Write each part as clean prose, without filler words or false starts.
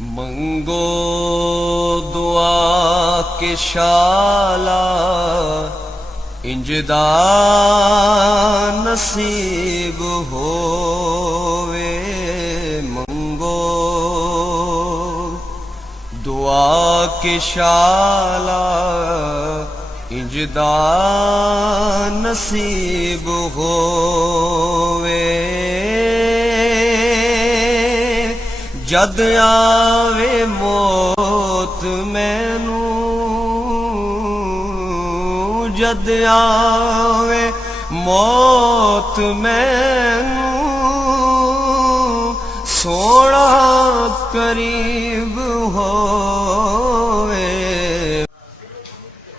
मंगो दुआ के शाला इंजदा नसीब होवे। मंगो दुआ के शाला इंजदा नसीब होवे। जद आवे मौत मैनू, जद आवे मौत मैनू, सोना करीब होवे।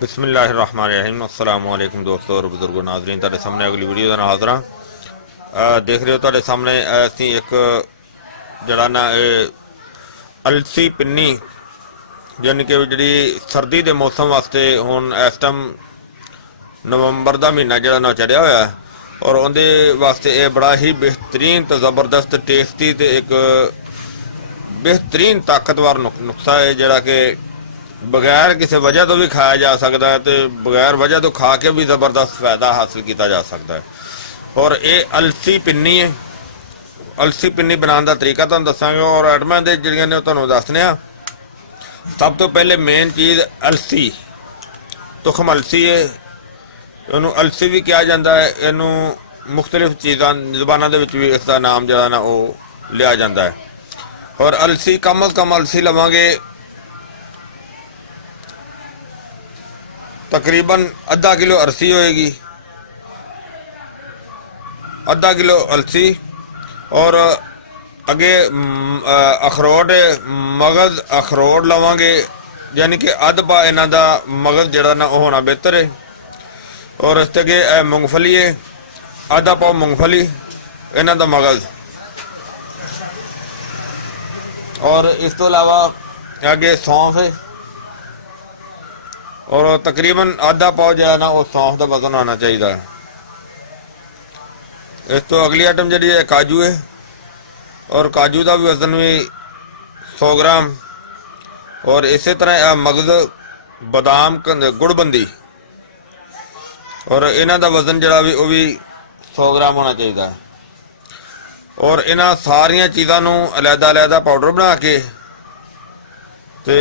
बिस्मिल्लाहिर्रहमानिर्रहीम। अस्सलामु अलैकुम दोस्तों और बुजुर्गों नाज़रीन, तुहाडे सामने अगली वीडियो का हाज़र हाँ। देख रहे हो तुहाडे सामने असीं एक जड़ा ना अलसी पिन्नी यानी कि जी सर्दी के मौसम वास्ते हुण इस टाइम नवंबर का महीना जड़ा ना चढ़िया होया और उहदे वास्ते ये बड़ा ही बेहतरीन तो ज़बरदस्त टेस्टी तो एक बेहतरीन ताकतवर नुस्खा है जड़ा कि बगैर किसी वजह तो भी खाया जा सकता है, तो बगैर वजह तो खा के भी ज़बरदस्त फायदा हासिल किया जा सकता है। और ये अलसी पिन्नी है। अलसी पिन्नी बनाने का तरीका तुहानूं दसांगे और आइटमां दे जिहड़ियां ने तुहानूं दसने आ। सब तो पहले मेन चीज़ अलसी, तुखम अलसी है। इहनूं अलसी भी कहा जाता है, इहनूं मुख्तलिफ चीज़ां ज़बानां दे विच भी इसका नाम जिहड़ा ना वो लिया जाता है। और अलसी कम अज़ कम अलसी लवांगे तकरीबन आधा किलो अलसी होएगी, आधा किलो अलसी। और अगे अखरोट मगज़ अखरोट लवांगे यानी कि अध पा इन्हां दा मगज़ जिहड़ा ना वो होना बेहतर है। और इस अगे मूंगफली है, आधा पाव मूंगफली इन्हां दा मगज़। और इस तो अलावा अगे सौंफ है और तकरीबन आधा पाव जो है ना वो सौंफ का वजन होना चाहिए। इस तो अगली आइटम जी है काजू है और काजू का भी वजन भी 100 ग्राम। और इस तरह मगज़ बादाम गुड़बंदी और इन्हां दा वजन जड़ा भी वो भी 100 ग्राम होना चाहिए। और इन्हां सारिया चीज़ों को अलहदा अलहदा पाउडर बना के तो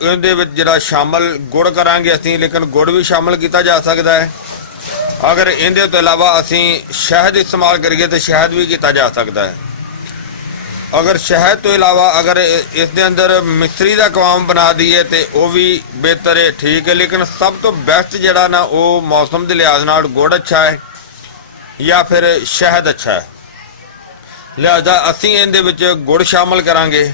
इहदे विच जिहड़ा शामिल गुड़ करांगे असीं, लेकिन गुड़ भी शामिल किया जा सकता है। अगर इहदे तो अलावा असीं शहद इस्तेमाल करिए तो शहद भी किया जा सकता है। अगर शहद तो अलावा अगर इस दे अंदर मिश्री का कवाम बना दीए तो वह भी बेहतर है, ठीक है। लेकिन सब तो बेस्ट जिहड़ा ना वो मौसम के लिहाज नाल गुड़ अच्छा है या फिर शहद अच्छा है। लिहाजा असीं इहदे विच गुड़ शामिल करांगे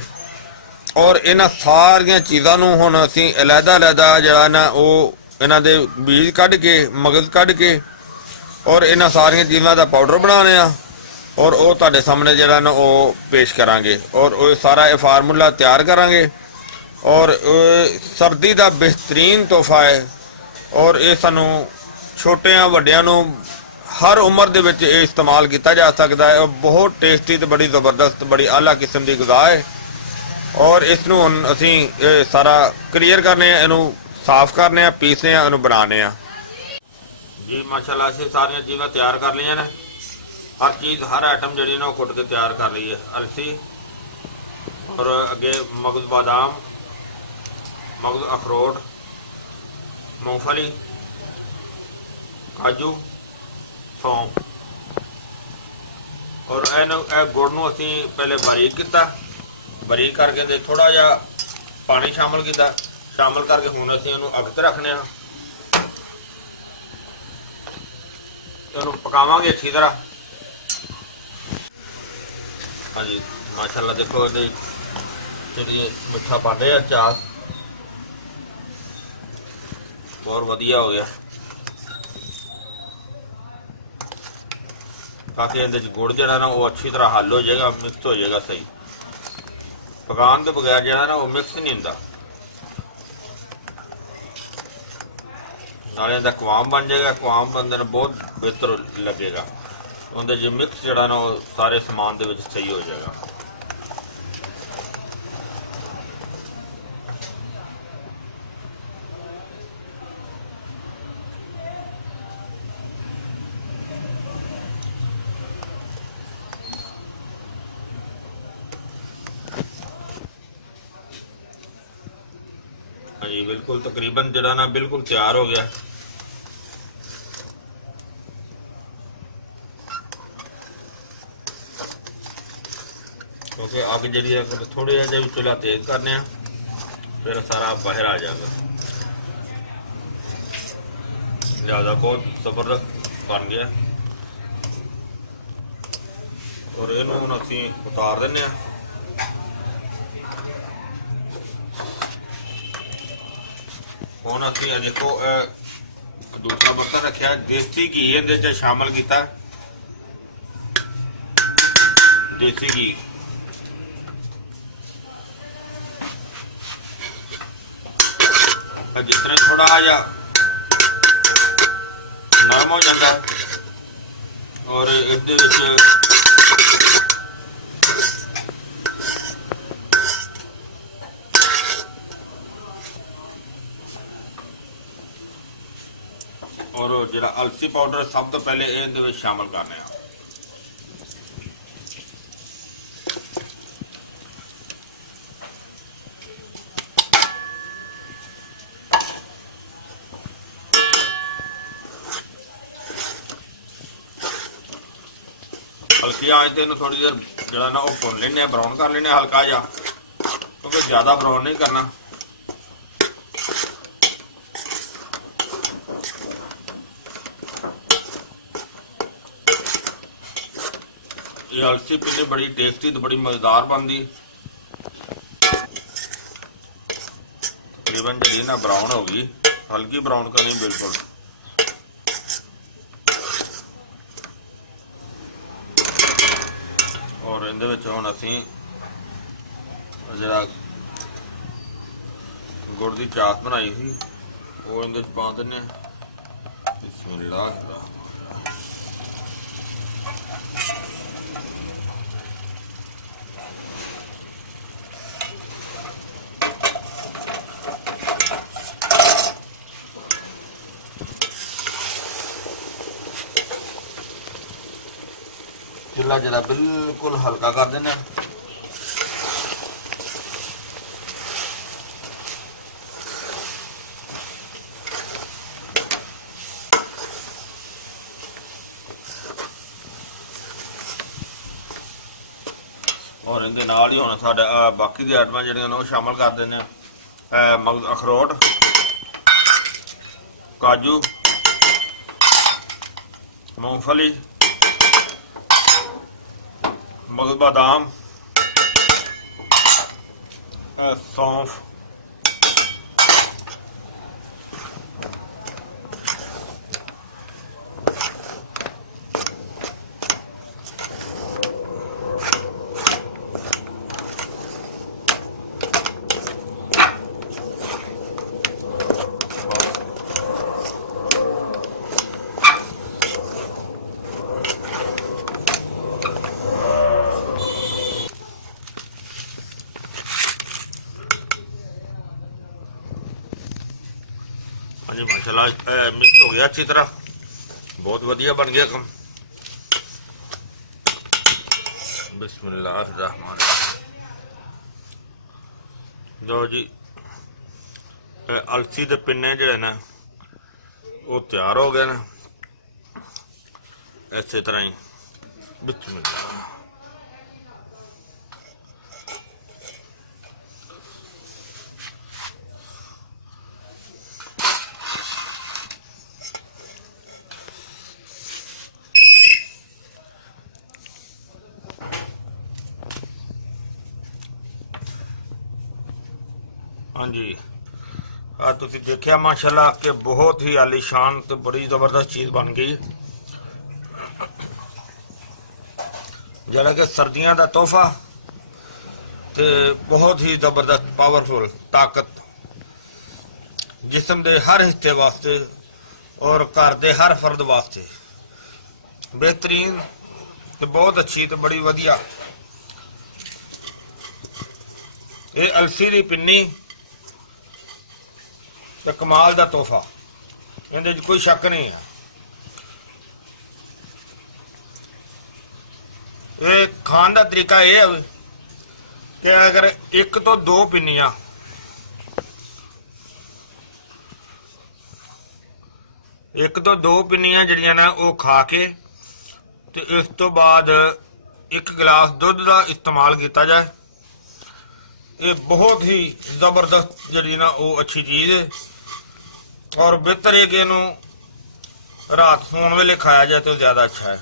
और इन्हां सारिया चीज़ों को हुण असीं अलहदा अलहदा जिहड़ा ना वो इन्हां दे बीज कढ़ के मगज़ कढ़ के और इन्हां सारिया चीज़ों का पाउडर बनाने आ और वो तुहाडे सामने जिहड़ा ना वो पेश करांगे और वो सारा ये फार्मूला तैयार करांगे। और सर्दी का बेहतरीन तोहफा है और ये सानू छोटियां वड्डियां नू हर उम्र दे विच ये इस्तेमाल किया जा सकता है। और बहुत टेस्टी तो बड़ी ज़बरदस्त बड़ी आला किस्म की ग़िज़ा है। और इसनू हुण असीं सारा क्लीयर करने इनू साफ करने पीसने इनू बनाने जी। माशाल्लाह असीं सारियां चीज़ां तैयार कर लियां ने। हर चीज़ हर आइटम जी ना कुट के तैयार कर ली है। अलसी और अगे मगज़ बादाम, मगज़ अखरोट, मूंगफली, काजू, सौंफ और गुड़ नूं असीं पहले बारीक किया, बारीक करके ते थोड़ा जा पानी शामिल किया, शामिल करके हुण असीं इहनूं अग ते रखने आ। इहनूं पकावांगे अच्छी तरह। हाँ जी माशाल्लाह देखो जी मिठा पा रहे चास बहुत वधिया हो गया। ताकि इहदे च गुड़ जिहड़ा ना वो अच्छी तरह हल हो जाएगा, मिक्स हो जाएगा सही। पकाने के बगैर जिहड़ा ना वो मिक्स नहीं होंदा। नाले का कवाम बन जाएगा, कवाम बनने में बहुत बेहतर लगेगा। उनके जो मिक्स जड़ा ना वो सारे समान के सही हो जाएगा। हाँ जी बिल्कुल तकरीबन जड़ा ना बिल्कुल तैयार हो गया। क्योंकि अग जी थोड़े जे भी चूल्हा तेज करने फिर सारा बाहर आ जाएगा। लिहाजा बहुत जबरदस्त बन गया और इनू हम असी उतार दें। हुण असी देखो दूसरा बर्तन रखा देसी घी ये शामिल किया। देसी घी जिस तरह थोड़ा जा नरम हो जाता और इस और जो अलसी पाउडर सब तो पहले ये शामिल करने। हल्की आंच ते थोड़ी देर जरा ना भुन लेने ब्राउन कर लेने हल्का जा, क्योंकि ज़्यादा ब्राउन नहीं करना। ये अलसी पिंडी बड़ी टेस्टी तो बड़ी मज़ेदार बनती। तकरीबन जी ना ब्राउन हो गई, हल्की ब्राउन करनी बिल्कुल। और इहदे विच हुण असीं जिहड़ा गुड़ की चास बनाई थी वो इहदे विच पा दिन्ने। बिस्मिल्लाह चूल्हा जरा बिल्कुल हल्का कर देना। और इनके नाल ही हुण साडा बाकी दी आइटमां जिहड़ियां ने शामिल कर देने। मगज अखरोट, काजू, मूंगफली, मगज बादाम, सौंफ, हाँ जी माशाल्लाह मिक्स हो गया अच्छी तरह, बहुत वधिया बन गया कम। बिस्मिल्लाह रहमान जो जी अलसी के पिन्ने जो ना वो तैयार हो गए ना इस तरह ही। बिस्मिल्लाह हाँ जी तुसी देखिया माशाल्लाह कि बहुत ही आलीशान तो बड़ी जबरदस्त चीज बन गई, जरा कि सर्दियों का तोहफा ते बहुत ही जबरदस्त पावरफुल ताकत जिस्म के हर हिस्से वास्ते और घर के हर फर्द वास्ते बेहतरीन तो बहुत अच्छी तो बड़ी वधिया। ये अलसी की पिन्नी तो कमाल का तोहफा, इहदे कोई शक नहीं है। ये खान का तरीका यह है कि अगर एक तो दो पिन्नियां 1 ਤੋਂ 2 ਪਿੰਨੀਆਂ ਜਿਹੜੀਆਂ ਨੇ ਉਹ ਖਾ ਕੇ ਤੇ ਇਸ ਤੋਂ ਬਾਅਦ 1 गिलास ਦੁੱਧ ਦਾ ਇਸਤੇਮਾਲ ਕੀਤਾ ਜਾਏ। ਇਹ ਬਹੁਤ ਹੀ ਜ਼ਬਰਦਸਤ ਜਿਹੜੀ ਨਾ ਉਹ ਅੱਛੀ ਚੀਜ਼ ਹੈ ਔਰ ਬਿਹਤਰ ਹੈ ਕਿ ਇਹਨੂੰ ਰਾਤ ਸੌਣ ਵੇਲੇ ਖਾਇਆ ਜਾਏ ਤਾਂ ਜ਼ਿਆਦਾ ਅੱਛਾ ਹੈ।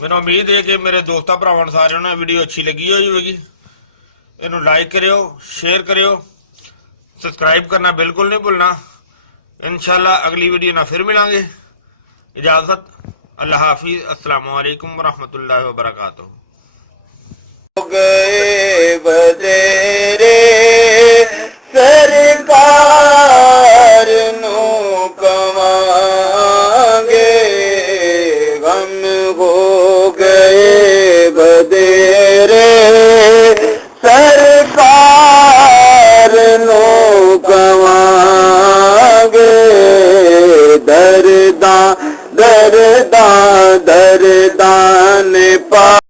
ਮੈਨੂੰ ਉਮੀਦ ਹੈ ਕਿ ਮੇਰੇ ਦੋਸਤਾਂ ਭਰਾਵਾਂ ਨੂੰ ਸਾਰਿਆਂ ਨੂੰ ਵੀਡੀਓ ਅੱਛੀ ਲੱਗੀ ਹੋਵੇਗੀ। ਇਹਨੂੰ ਲਾਈਕ ਕਰਿਓ, शेयर करियो, सब्सक्राइब करना बिल्कुल नहीं भूलना। इंशाल्लाह अगली वीडियो ना फिर मिलांगे। इजाजत, अल्लाह हाफिज, अस्सलाम वालेकुम रहमतुल्लाहि व बरकातुहू। गए बतेरे सरकार नु कमांगे, गम हो गए बतेरे सरकार नु कमांगे, दरदा दरदा दरदा ने पा